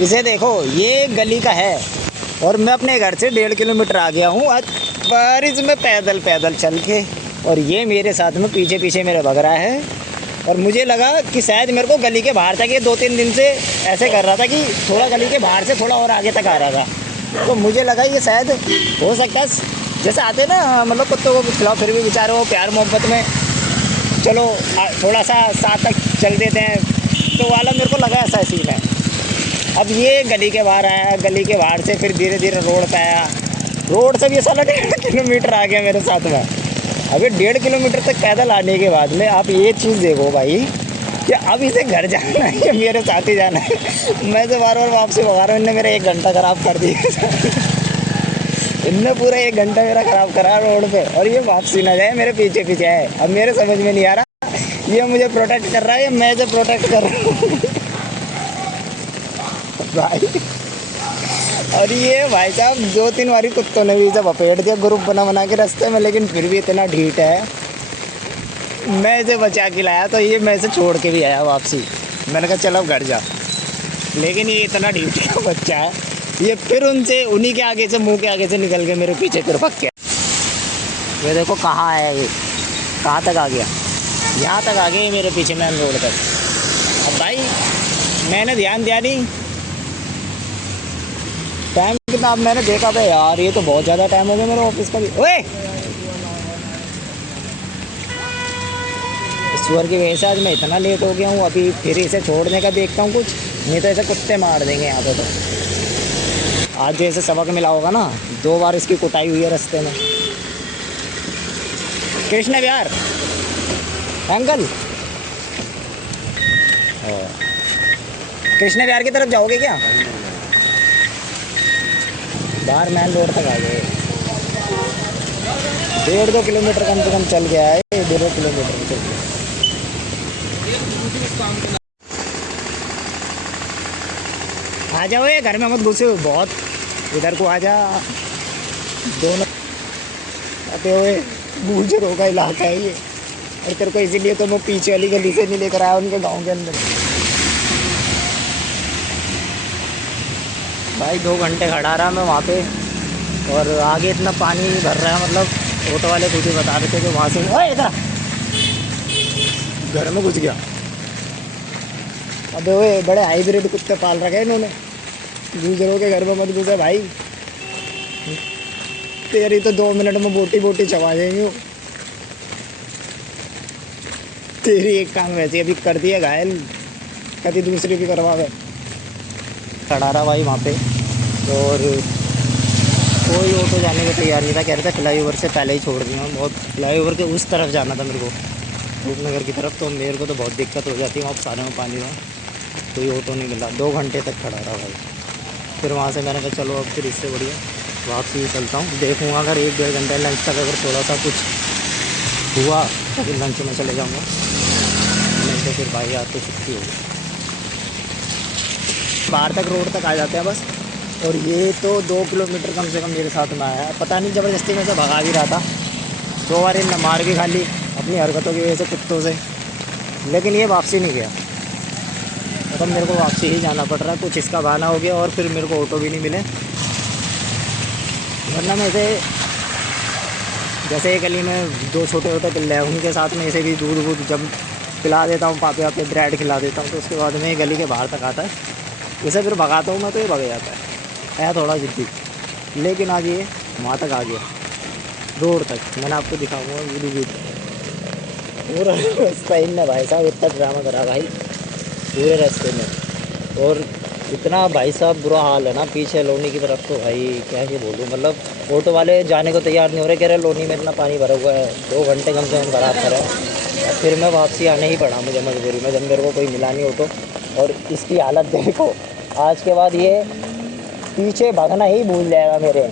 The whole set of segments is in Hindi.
इसे देखो, ये गली का है और मैं अपने घर से 1.5 किलोमीटर आ गया हूँ आज बारिश में पैदल पैदल चल के। और ये मेरे साथ में पीछे पीछे मेरे भग रहा है। और मुझे लगा कि शायद मेरे को गली के बाहर तक, ये 2-3 दिन से ऐसे कर रहा था कि थोड़ा गली के बाहर से थोड़ा और आगे तक आ रहा था। तो मुझे लगा ये शायद हो सकता है जैसे आते ना, मतलब कुत्तों को खिलाओ फिर भी बेचारे वो प्यार मोहब्बत में चलो थोड़ा सा साथ तक चल देते हैं, तो वाला मेरे को लगा ऐसा सीन है। अब ये गली के बाहर आया, गली के बाहर से फिर धीरे धीरे रोड पे आया, रोड से भी साला 1.5 किलोमीटर आ गया मेरे साथ में। अभी 1.5 किलोमीटर तक पैदल आने के बाद में आप ये चीज़ देखो भाई कि अब इसे घर जाना है, मेरे साथ ही जाना है। मैं तो बार बार वापसी भगा रहा हूँ, इनने मेरा 1 घंटा ख़राब कर दिया। इनने पूरा 1 घंटा मेरा ख़राब करा रोड पे, और ये वापसी ना जाए मेरे पीछे पीछे है। अब मेरे समझ में नहीं आ रहा ये मुझे प्रोटेक्ट कर रहा है या मैं इसे प्रोटेक्ट कर रहा हूँ। भाई और ये भाई साहब 2-3 बारी कुत्तों ने भी इसे भपेट दिया ग्रुप बना बना के रास्ते में, लेकिन फिर भी इतना ढीठ है, मैं इसे बचा के लाया। तो ये मैं इसे छोड़ के भी आया वापसी, मैंने कहा चलो घर जा। लेकिन ये इतना ढीठ का बच्चा है, ये फिर उनसे उन्हीं के आगे से, मुंह के आगे से निकल के मेरे पीछे फिर पक गया। ये देखो कहाँ है, ये कहाँ तक आ गया, यहाँ तक आ गया मेरे पीछे मेन रोड तक। अब भाई मैंने ध्यान दिया नहीं टाइम कितना। अब मैंने देखा था यार ये तो बहुत ज़्यादा टाइम हो गया मेरे ऑफिस का भी। ओए सुअर की वजह से आज मैं इतना लेट हो गया हूँ। अभी फिर इसे छोड़ने का देखता हूँ कुछ, नहीं तो ऐसे कुत्ते मार देंगे यहाँ पे। तो आज जैसे सबक मिला होगा ना, 2 बार इसकी कुटाई हुई है रास्ते में। कृष्ण विहार अंकल, कृष्ण विहार की तरफ जाओगे क्या? बाहर मेन रोड तक आ गए, 1.5-2 किलोमीटर कम से कम चल गया है। 1.5 किलोमीटर चल गया। आ जाओ, ये घर में मत घुसे, बहुत इधर को आ जा। दोनों आते हुए गुजरों का इलाका है ये, और तेरे को इसीलिए तो मैं पीछे वाली गली से नहीं लेकर आया उनके गांव के अंदर। भाई 2 घंटे खड़ा रहा मैं वहाँ पे, और आगे इतना पानी भर रहा है, मतलब ऑटो वाले खुद ही बता रहे थे कि वहाँ से इधर घर में घुस गया। अबे वो बड़े हाइब्रिड कुत्ते पाल रखे हैं इन्होंने, गुजरों के घर में मत घुसे भाई, तेरी तो 2 मिनट में बोटी बोटी चबा देंगे। तेरी एक टांग वैसे अभी कर दिया घायल, कभी दूसरी भी करवावे। खड़ा रहा भाई वहाँ पे, और कोई ऑटो जाने को तैयार नहीं था। कह रहे थे फ्लाईओवर से पहले ही छोड़ दिया। बहुत फ्लाईओवर के उस तरफ जाना था मेरे को, रूपनगर की तरफ, तो मेरे को तो बहुत दिक्कत हो जाती है वहाँ सारे में पानी में। कोई ऑटो नहीं मिला, 2 घंटे तक खड़ा रहा भाई। फिर वहाँ से मैंने कहा चलो अब फिर इससे बढ़िया वापसी ही चलता हूँ, देखूँगा अगर 1-1.5 घंटे लंच तक अगर थोड़ा सा कुछ हुआ तो फिर लंच में चले जाऊँगा, नहीं तो फिर भाई आज तो छुट्टी होगी। बाहर तक रोड तक आ जाते हैं बस। और ये तो 2 किलोमीटर कम से कम मेरे साथ में आया है, पता नहीं ज़बरदस्ती में से भगा भी रहा था। 2 बार इन मार भी खा ली अपनी हरकतों की वजह से कुत्तों से, लेकिन ये वापसी नहीं गया। मतलब मेरे को वापसी ही जाना पड़ रहा है, कुछ इसका बहाना हो गया और फिर मेरे को ऑटो भी नहीं मिले। वरना मैं इसे जैसे गली में 2 छोटे छोटे पिल्ले हैं, उनके साथ में इसे भी दूध वूध जब पिला देता हूँ, पापे वापे ब्रेड खिला देता हूँ, तो उसके बाद में गली के बाहर तक आता है। इसे फिर भगाता हूँ मैं तो ये भग जाता है थोड़ा जिद्दी। लेकिन आज ये वहाँ तक आ गया, रोड तक। मैंने आपको दिखाऊंगा वीडियो पूरा रास्ता इनने भाई साहब इतना ड्रामा करा भाई पूरे रास्ते में। और इतना भाई साहब बुरा हाल है ना पीछे लोनी की तरफ, तो भाई क्या ही बोलूँ। मतलब ऑटो वाले जाने को तैयार नहीं हो रहे, कह रहे लोनी में इतना पानी भरा हुआ है, 2 घंटे कम से कम खराब करा है। फिर मैं वापसी आने ही पड़ा मुझे मजबूरी में, जब मेरे को कोई मिला नहीं ऑटो। और इसकी हालत देखो, आज के बाद ये पीछे भागना ही भूल जाएगा मेरे।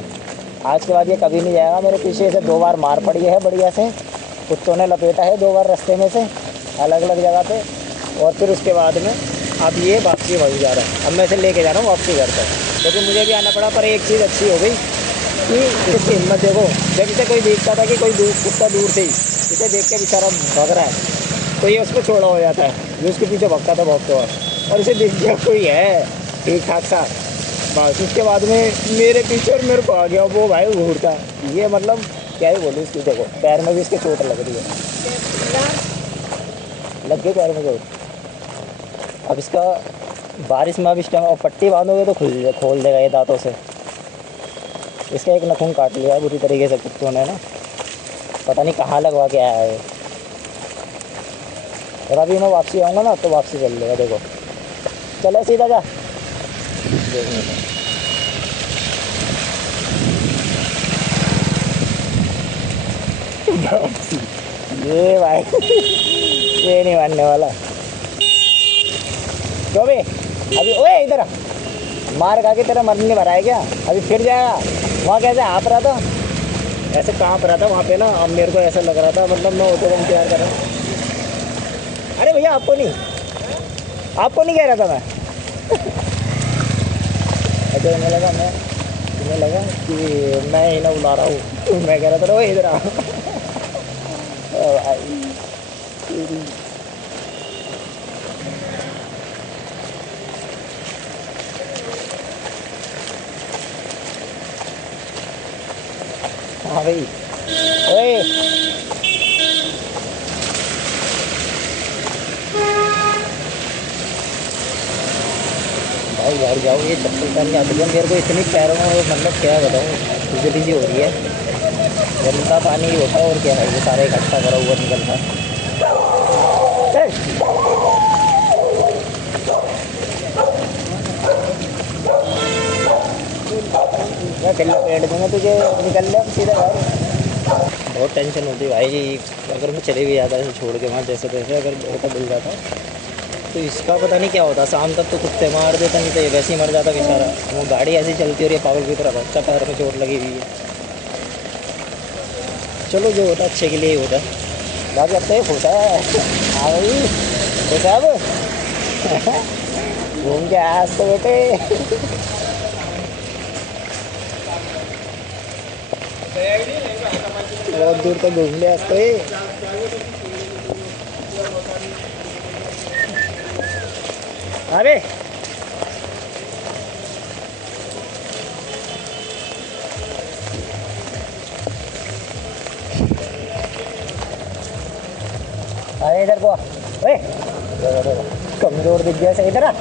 आज के बाद ये कभी नहीं जाएगा मेरे पीछे। से 2 बार मार पड़ी है बढ़िया से, कुत्तों ने लपेटा है 2 बार रास्ते में से अलग अलग जगह पे। और फिर उसके बाद में अब ये वापसी भाग जा रहा है। अब मैं इसे लेके जा रहा हूँ वापसी घर तक, क्योंकि मुझे भी आना पड़ा। पर एक चीज़ अच्छी हो गई कि इसकी हिम्मत देखो, जब इसे कोई देखता था कि कोई कुत्ता दूर से ही इसे देख के बेचारा भाग रहा है, तो ये उसको छोड़ा हो जाता है, जो उसके पीछे भगता था बहुत। और इसे देख दिया कोई है ठीक ठाक सा। बस उसके बाद में मेरे पीछे और मेरे को आ गया वो भाई घूरता। ये मतलब क्या ही बोलूँ इसकी, देखो पैर में भी इसके चोट लग रही है, लग गई पैर में चोट। अब इसका बारिश में अब इस टाइम पट्टी बांधोगे तो खोल देगा ये दांतों से। इसका एक नखून काट लिया है बुरी तरीके से कुत्तों ने ना, पता नहीं कहाँ लगवा के आया है। और अभी मैं वापसी आऊँगा ना तो वापसी चल लेगा। देखो चले सीधा जा, ये भाई ये नहीं मानने वाला। तो भी अभी ओए इधर आ, मार खा के तेरा मन नहीं भरा है क्या? अभी फिर जाएगा वहाँ, कैसे हाँप रहा था, ऐसे काँप रहा था वहाँ पे ना। अब मेरे को ऐसा लग रहा था मतलब मैं ऑटो का इंतजार कर रहा हूँ। अरे भैया आपको नहीं कह रहा था मैं। अच्छा तुम्हें लगा कि मैं ही ना बुला रहा हूँ, मैं कह रहा था वो इधर आ। भाई हाँ भाई ओए भाई घर जाओ, ये चप्पल पहन के आते मेरे को इतनी पैरों में मतलब क्या बताऊँ, खुजली सी हो रही है। गंदा पानी ही होता है और क्या है, ये सारा इकट्ठा करा हुआ निकलता है। मैं फिर लपेट दूँगा तुझे, निकल ले सीधे घर। बहुत टेंशन होती है भाई, अगर मैं चले भी जाता ऐसे छोड़ के वहाँ जैसे तैसे, अगर ऑटो मिल जाता तो इसका पता नहीं क्या होता। शाम तक तो कुत्ते मार देता, नहीं तो ये वैसे ही मर जाता बेचारा। वो गाड़ी ऐसी चलती और ये पागल की तरह बच्चा पैर में चोट लगी हुई है। चलो जो होता अच्छे के लिए ही होता है। बाकी अब तो ये खुश है। हाँ भाई खुश है अब। घूम के आया तो बेटे। बहुत दूर तक घूम लिया तो ये। अरे अरे इधर को ओए, कमजोर दिख गया सही तरह।